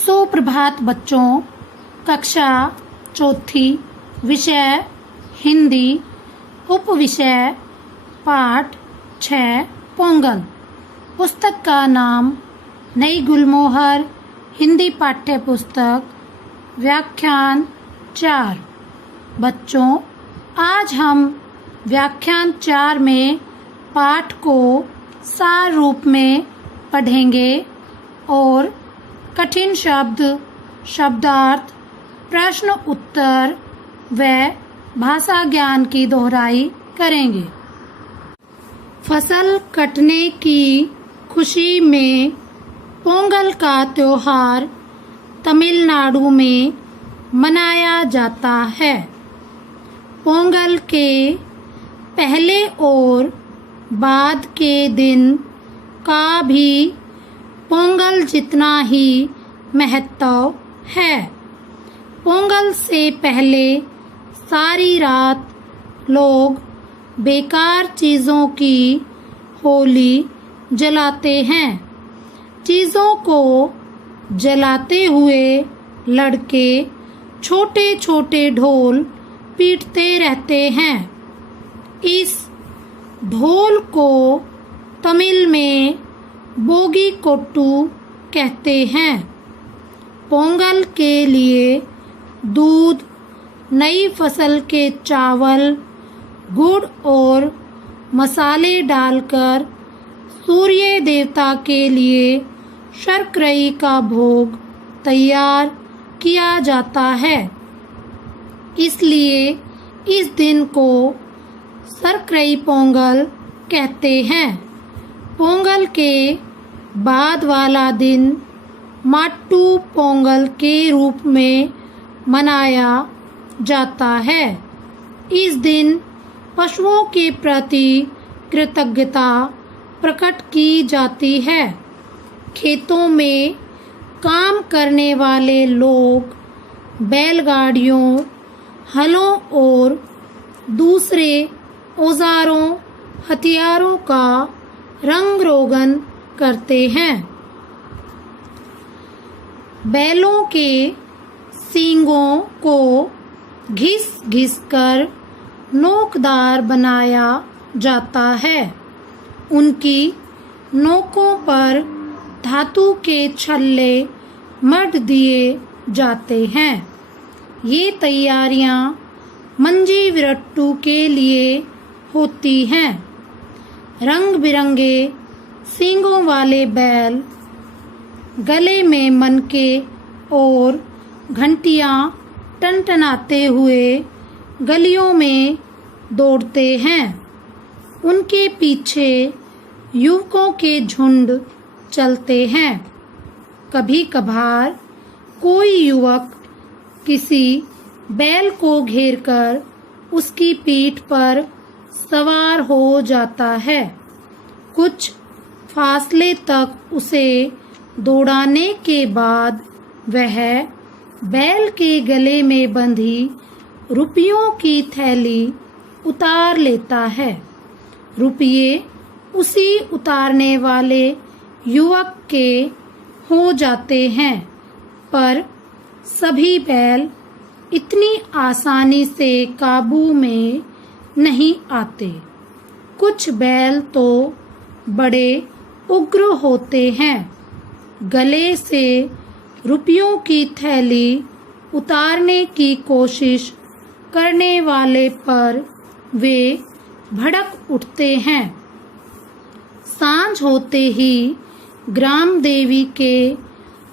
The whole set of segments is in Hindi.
सुप्रभात बच्चों। कक्षा चौथी, विषय हिंदी, उपविषय पाठ 6 पोंगल। पुस्तक का नाम नई गुलमोहर हिंदी पाठ्य पुस्तक, व्याख्यान 4। बच्चों, आज हम व्याख्यान 4 में पाठ को सार रूप में पढ़ेंगे और कठिन शब्द, शब्दार्थ, प्रश्न उत्तर व भाषा ज्ञान की दोहराई करेंगे। फसल कटने की खुशी में पोंगल का त्योहार तमिलनाडु में मनाया जाता है। पोंगल के पहले और बाद के दिन का भी पोंगल जितना ही महत्व है। पोंगल से पहले सारी रात लोग बेकार चीज़ों की होली जलाते हैं। चीज़ों को जलाते हुए लड़के छोटे छोटे ढोल पीटते रहते हैं। इस ढोल को तमिल में बोगी कोट्टू कहते हैं। पोंगल के लिए दूध, नई फसल के चावल, गुड़ और मसाले डालकर सूर्य देवता के लिए शर्करई का भोग तैयार किया जाता है। इसलिए इस दिन को शर्करई पोंगल कहते हैं। पोंगल के बाद वाला दिन माट्टू पोंगल के रूप में मनाया जाता है। इस दिन पशुओं के प्रति कृतज्ञता प्रकट की जाती है। खेतों में काम करने वाले लोग बैलगाड़ियों, हलों और दूसरे औजारों, हथियारों का रंग रोगन करते हैं। बैलों के सींगों को घिस कर नोकदार बनाया जाता है। उनकी नोकों पर धातु के छल्ले मढ़ दिए जाते हैं। ये तैयारियां मंजी विरट्टू के लिए होती हैं। रंग बिरंगे सींगों वाले बैल गले में मनके और घंटियां टनटनाते हुए गलियों में दौड़ते हैं। उनके पीछे युवकों के झुंड चलते हैं। कभी कभार कोई युवक किसी बैल को घेरकर उसकी पीठ पर सवार हो जाता है। कुछ फासले तक उसे दौड़ाने के बाद वह बैल के गले में बंधी रुपयों की थैली उतार लेता है। रुपये उसी उतारने वाले युवक के हो जाते हैं, पर सभी बैल इतनी आसानी से काबू में नहीं आते। कुछ बैल तो बड़े उग्र होते हैं। गले से रुपयों की थैली उतारने की कोशिश करने वाले पर वे भड़क उठते हैं। सांझ होते ही ग्राम देवी के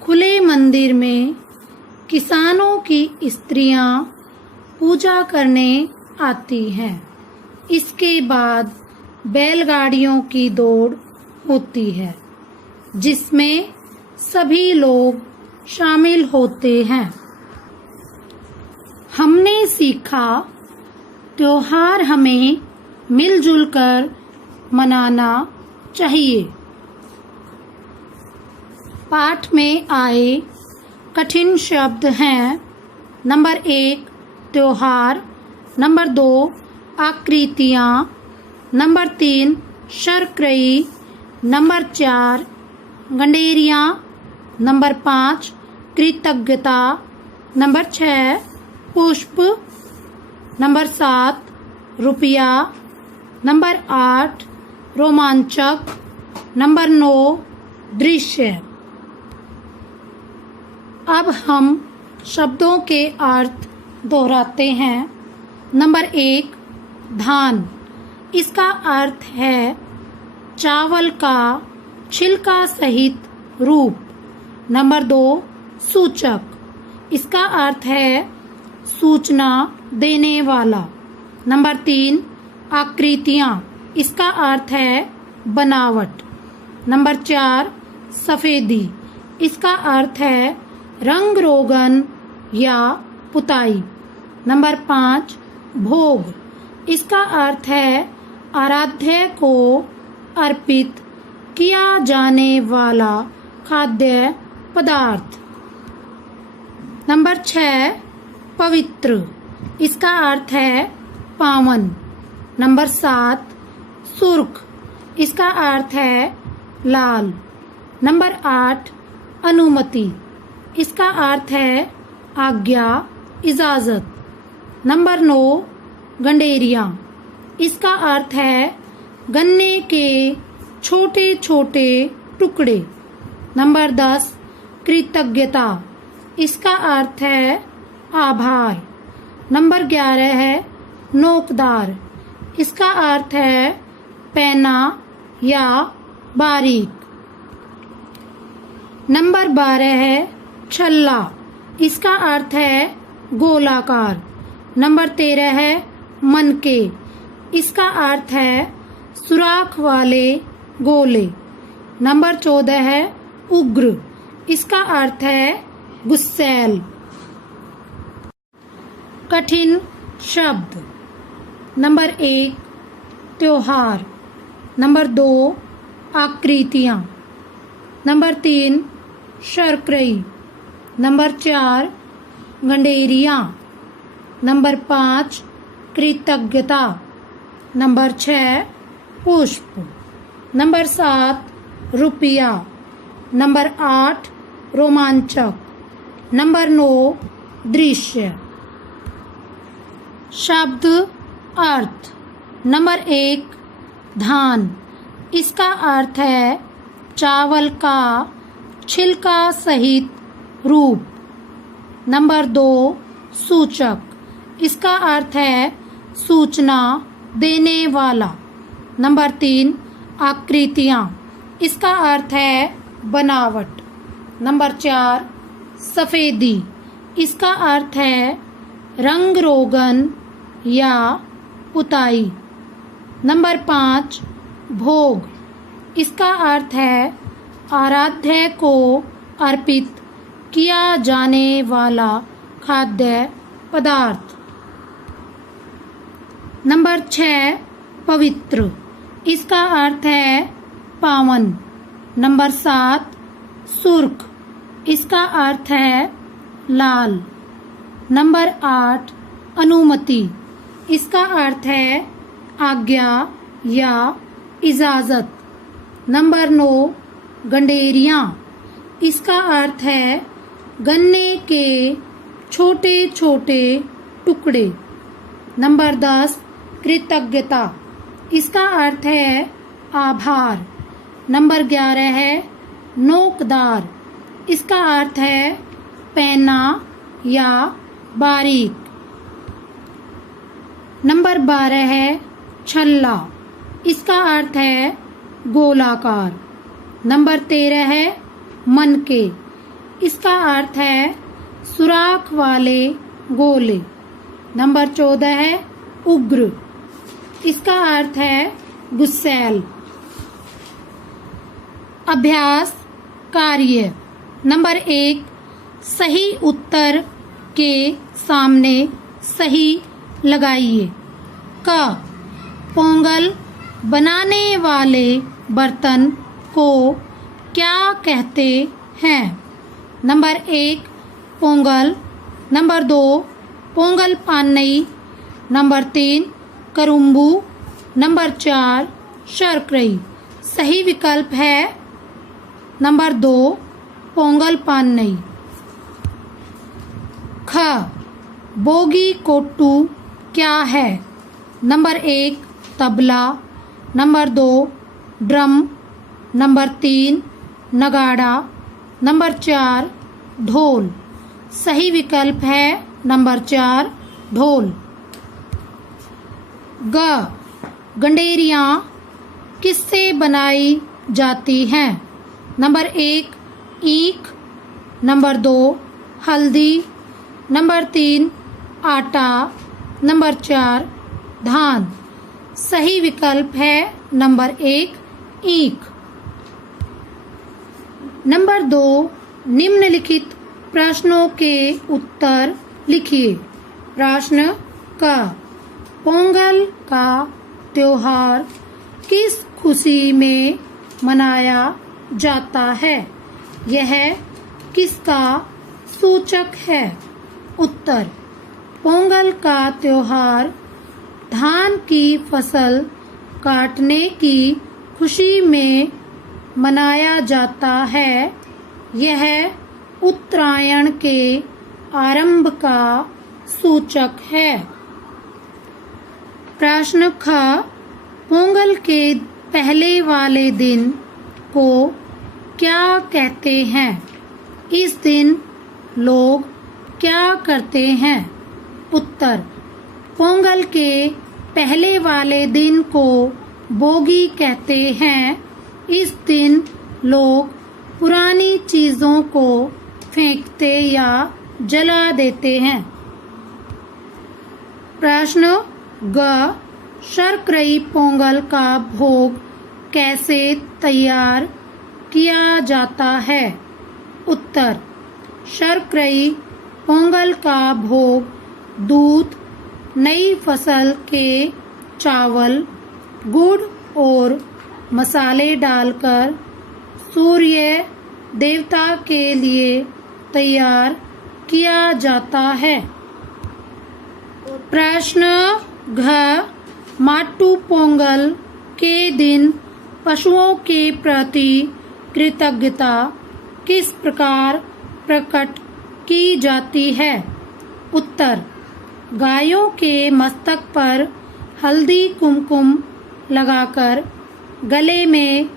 खुले मंदिर में किसानों की स्त्रियां पूजा करने आती हैं। इसके बाद बैलगाड़ियों की दौड़ होती है, जिसमें सभी लोग शामिल होते हैं। हमने सीखा त्योहार हमें मिलजुल कर मनाना चाहिए। पाठ में आए कठिन शब्द हैं। नंबर 1 त्योहार, नंबर 2 आकृतियाँ, नंबर 3 शर्करई, नंबर 4 गंडेरियाँ, नंबर 5 कृतज्ञता। नंबर 6 पुष्प। नंबर 7 रुपया। नंबर 8 रोमांचक। नंबर 9 दृश्य। अब हम शब्दों के अर्थ दोहराते हैं। नंबर 1 धान। इसका अर्थ है चावल का छिलका सहित रूप। नंबर 2 सूचक। इसका अर्थ है सूचना देने वाला। नंबर 3 आकृतियाँ। इसका अर्थ है बनावट। नंबर 4 सफेदी। इसका अर्थ है रंग रोगन या पुताई। नंबर 5 भोग। इसका अर्थ है आराध्य को अर्पित किया जाने वाला खाद्य पदार्थ। नंबर 6 पवित्र। इसका अर्थ है पावन। नंबर 7 सुर्ख। इसका अर्थ है लाल। नंबर 8 अनुमति। इसका अर्थ है आज्ञा, इजाजत। नंबर 9 गंडेरिया। इसका अर्थ है गन्ने के छोटे छोटे टुकड़े। नंबर 10 कृतज्ञता। इसका अर्थ है आभार। नंबर 11 है नोकदार। इसका अर्थ है पैना या बारीक। नंबर 12 है छल्ला। इसका अर्थ है गोलाकार। नंबर 13 है मनके। इसका अर्थ है सुराख वाले गोले। नंबर 14 है उग्र। इसका अर्थ है गुस्सैल। कठिन शब्द। नंबर 1 त्योहार। नंबर 2 आकृतियाँ। नंबर 3 शर्करई। नंबर 4 गंडेरियाँ। नंबर 5 कृतज्ञता। नंबर 6 पुष्प। नंबर 7 रुपया। नंबर 8 रोमांचक। नंबर 9 दृश्य। शब्द अर्थ। नंबर 1 धान। इसका अर्थ है चावल का छिलका सहित रूप। नंबर 2 सूचक। इसका अर्थ है सूचना देने वाला। नंबर 3 आकृतियाँ। इसका अर्थ है बनावट। नंबर 4 सफेदी। इसका अर्थ है रंग रोगन या पुताई। नंबर 5 भोग। इसका अर्थ है आराध्य को अर्पित किया जाने वाला खाद्य पदार्थ। नंबर 6 पवित्र। इसका अर्थ है पावन। नंबर 7 सुर्ख। इसका अर्थ है लाल। नंबर 8 अनुमति। इसका अर्थ है आज्ञा या इजाजत। नंबर 9 गंडेरियाँ। इसका अर्थ है गन्ने के छोटे छोटे टुकड़े। नंबर 10 कृतज्ञता। इसका अर्थ है आभार। नंबर 11 है नोकदार। इसका अर्थ है पैना या बारीक। नंबर 12 है छल्ला। इसका अर्थ है गोलाकार। नंबर 13 है मनके। इसका अर्थ है सुराख वाले गोले। नंबर 14 है उग्र। इसका अर्थ है गुस्सैल। अभ्यास कार्य। नंबर 1 सही उत्तर के सामने सही लगाइए। क पोंगल बनाने वाले बर्तन को क्या कहते हैं? नंबर 1 पोंगल। नंबर 2 पोंगल पानई। नंबर 3 करुम्बू। नंबर 4 शर्करई। सही विकल्प है नंबर 2 पोंगल पानई। ख बोगी कोट्टू क्या है? Number 1 tabla, number 2 drum, number 3 नगाड़ा, नंबर 4 ढोल। सही विकल्प है नंबर 4 ढोल। ग गंडेरियाँ किससे बनाई जाती हैं? नंबर 1 ईख, नंबर 2 हल्दी, नंबर 3 आटा, नंबर 4 धान। सही विकल्प है नंबर 1 ईख। नंबर 2 निम्नलिखित प्रश्नों के उत्तर लिखिए। प्रश्न क पोंगल का त्योहार किस खुशी में मनाया जाता है? यह किसका सूचक है? उत्तर पोंगल का त्योहार धान की फसल काटने की खुशी में मनाया जाता है। यह उत्तरायण के आरंभ का सूचक है। प्रश्न ख पोंगल के पहले वाले दिन को क्या कहते हैं? इस दिन लोग क्या करते हैं? उत्तर पोंगल के पहले वाले दिन को बोगी कहते हैं। इस दिन लोग पुरानी चीजों को फेंकते या जला देते हैं। प्रश्न ग शर्करई पोंगल का भोग कैसे तैयार किया जाता है? उत्तर शर्करई पोंगल का भोग दूध, नई फसल के चावल, गुड़ और मसाले डालकर सूर्य देवता के लिए तैयार किया जाता है। प्रश्न घ माट्टू पोंगल के दिन पशुओं के प्रति कृतज्ञता किस प्रकार प्रकट की जाती है? उत्तर गायों के मस्तक पर हल्दी कुमकुम लगाकर, गले में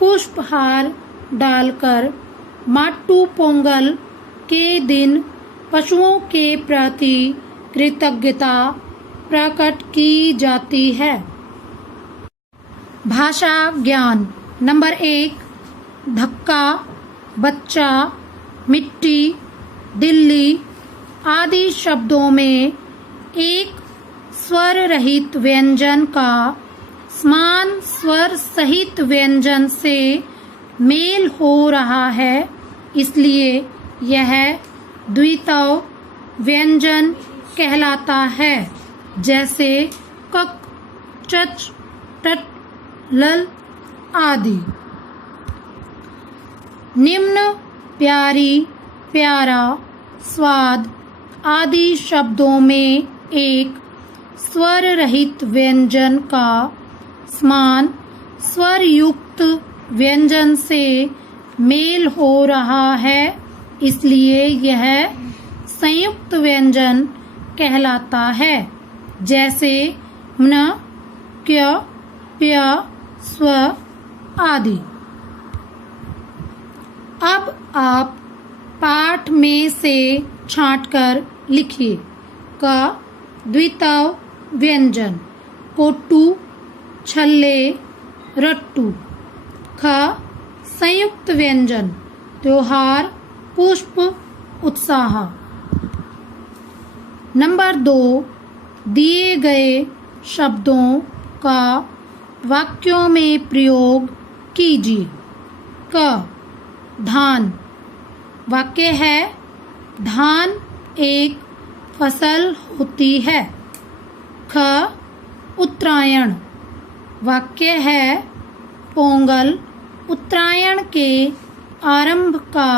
पुष्पहार डालकर माट्टू पोंगल के दिन पशुओं के प्रति कृतज्ञता प्रकट की जाती है। भाषा ज्ञान नंबर 1 धक्का, बच्चा, मिट्टी, दिल्ली आदि शब्दों में एक स्वर रहित व्यंजन का समान स्वर सहित व्यंजन से मेल हो रहा है, इसलिए यह द्वित्व व्यंजन कहलाता है। जैसे कक, चच, टट, लल आदि। निम्न प्यारी, प्यारा, स्वाद आदि शब्दों में एक स्वर रहित व्यंजन का समान स्वर युक्त व्यंजन से मेल हो रहा है, इसलिए यह संयुक्त व्यंजन कहलाता है। जैसे म्न, क्य, प्य, स्व आदि। अब आप पाठ में से छांटकर लिखिए। क द्वित्व व्यंजन कोट्टू, छल्ले, रट्टू। ख संयुक्त व्यंजन त्योहार, पुष्प, उत्साह। नंबर 2 दिए गए शब्दों का वाक्यों में प्रयोग कीजिए। क धान। वाक्य है धान एक फसल होती है। ख उत्तरायण। वाक्य है पोंगल उत्तरायण के आरंभ का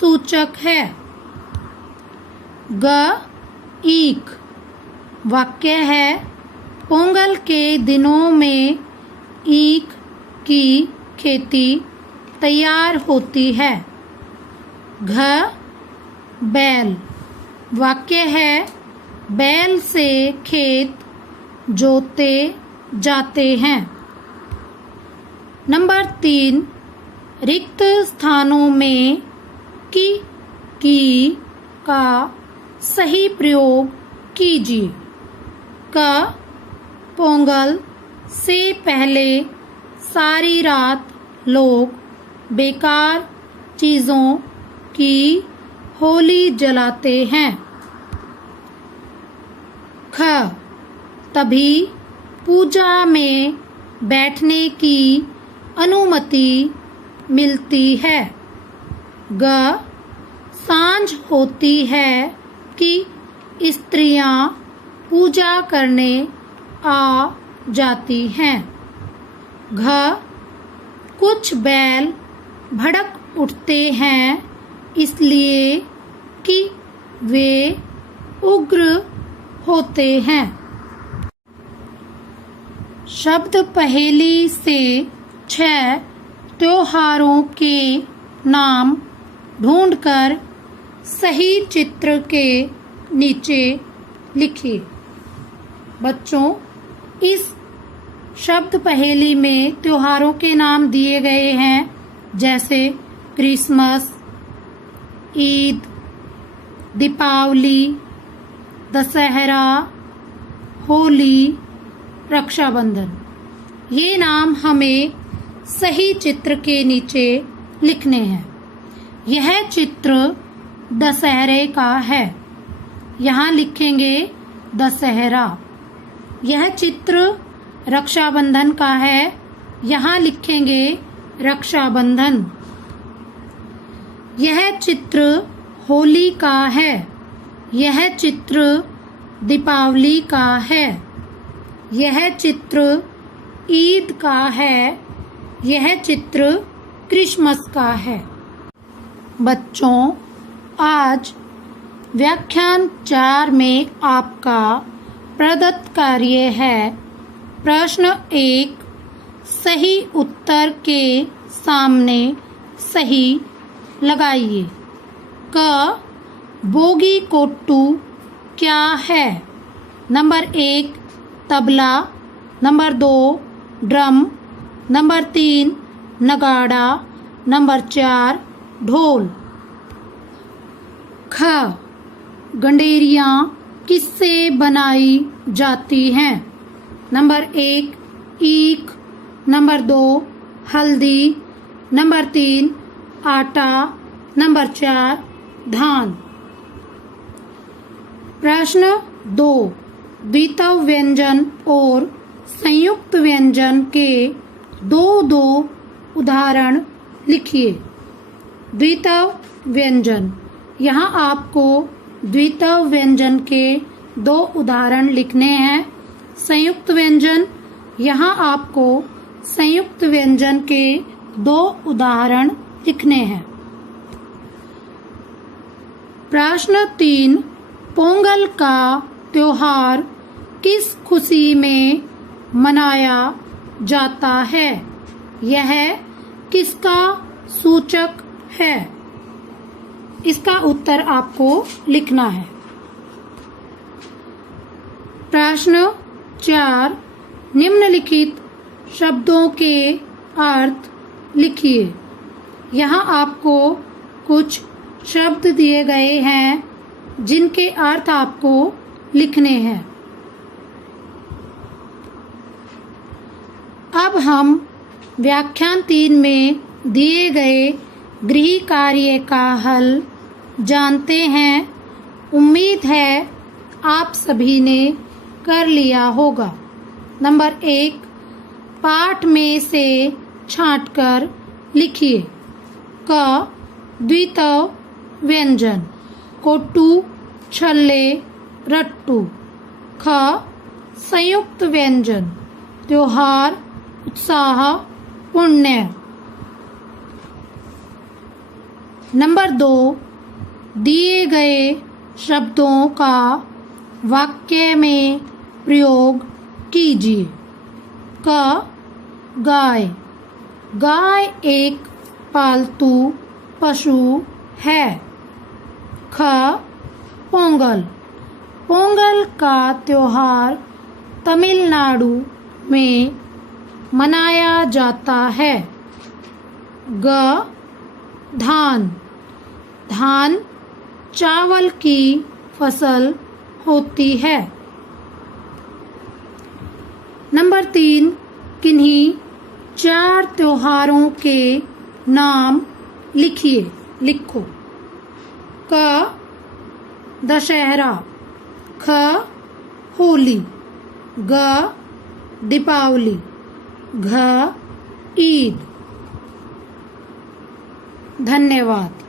सूचक है। ग ईख। वाक्य है पोंगल के दिनों में ईख की खेती तैयार होती है। घ बैल। वाक्य है बैल से खेत जोते जाते हैं। नंबर 3, रिक्त स्थानों में की का सही प्रयोग कीजिए। क, पोंगल से पहले सारी रात लोग बेकार चीज़ों की होली जलाते हैं। ख, तभी पूजा में बैठने की अनुमति मिलती है। ग, सांझ होती है कि स्त्रियां पूजा करने आ जाती हैं। घ, कुछ बैल भड़क उठते हैं इसलिए कि वे उग्र होते हैं। शब्द पहेली से 6 त्योहारों के नाम ढूंढकर सही चित्र के नीचे लिखिए। बच्चों, इस शब्द पहेली में त्योहारों के नाम दिए गए हैं, जैसे क्रिसमस, ईद, दीपावली, दशहरा, होली, रक्षाबंधन। ये नाम हमें सही चित्र के नीचे लिखने हैं। यह चित्र दशहरे का है, यहाँ लिखेंगे दशहरा। यह चित्र रक्षाबंधन का है, यहाँ लिखेंगे रक्षाबंधन। यह चित्र होली का है, यह चित्र दीपावली का है। यह चित्र ईद का है, यह चित्र क्रिसमस का है। बच्चों, आज व्याख्यान 4 में आपका प्रदत्त कार्य है प्रश्न 1, सही उत्तर के सामने सही लगाइए। क, बोगी कोट्टू क्या है? Number 1, tabla. Number 2, drum. Number 3, नगाड़ा। नंबर 4, ढोल। ख, गंडेरियाँ किससे बनाई जाती हैं? नंबर 1, ईख। नंबर 2, हल्दी। नंबर 3, आटा। नंबर 4, धान। प्रश्न 2, द्वित्व व्यंजन और संयुक्त व्यंजन के दो उदाहरण लिखिए। द्वित्व व्यंजन, यहाँ आपको द्वित्व व्यंजन के 2 उदाहरण लिखने हैं। संयुक्त व्यंजन, यहाँ आपको संयुक्त व्यंजन के 2 उदाहरण लिखने हैं। प्रश्न 3, पोंगल का त्योहार किस खुशी में मनाया जाता है? यह किसका सूचक है? इसका उत्तर आपको लिखना है। प्रश्न 4, निम्नलिखित शब्दों के अर्थ लिखिए। यहाँ आपको कुछ शब्द दिए गए हैं जिनके अर्थ आपको लिखने हैं। अब हम व्याख्यान 3 में दिए गए गृह कार्य का हल जानते हैं। उम्मीद है आप सभी ने कर लिया होगा। नंबर 1, पाठ में से छांटकर लिखिए। क, द्वित्व व्यंजन, कोट्टू, छल्ले, रट्टू। ख, संयुक्त व्यंजन, त्योहार, उत्साह, पुण्य। नंबर 2, दिए गए शब्दों का वाक्य में प्रयोग कीजिए। क, गाय। गाय एक पालतू पशु है। ख, पोंगल। पोंगल का त्योहार तमिलनाडु में मनाया जाता है। ग धान। धान चावल की फसल होती है। नंबर 3, किन्हीं 4 त्योहारों के नाम लिखो। क दशहरा, ख होली, ग दीपावली, घ ईद। धन्यवाद।